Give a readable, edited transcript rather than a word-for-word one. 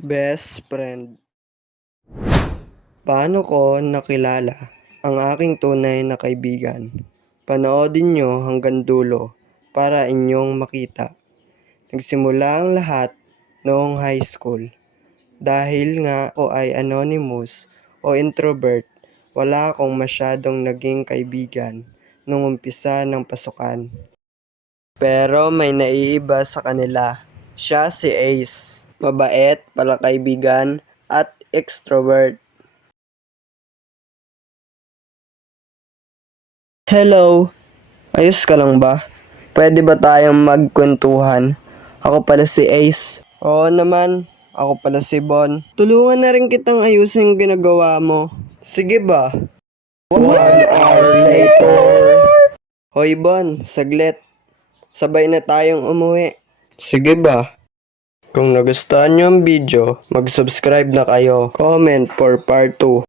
Best friend. Paano ko nakilala ang aking tunay na kaibigan? Panoodin nyo hanggang dulo para inyong makita. Nagsimula ang lahat noong high school. Dahil nga ako ay anonymous o introvert, wala akong masyadong naging kaibigan nung umpisa ng pasukan. Pero may naiiba sa kanila. Siya si Ace. Mabait, palakaibigan, at extrovert. Hello, ayos ka lang ba? Pwede ba tayong magkwentuhan? Ako pala si Ace. Oo naman, ako pala si Bon. Tulungan na rin kitang ayusin yung ginagawa mo. Sige ba? 1 hour later. Hoy Bon, saglit. Sabay na tayong umuwi. Sige ba? Kung nagustuhan nyo ang video, mag-subscribe na kayo. Comment for part 2.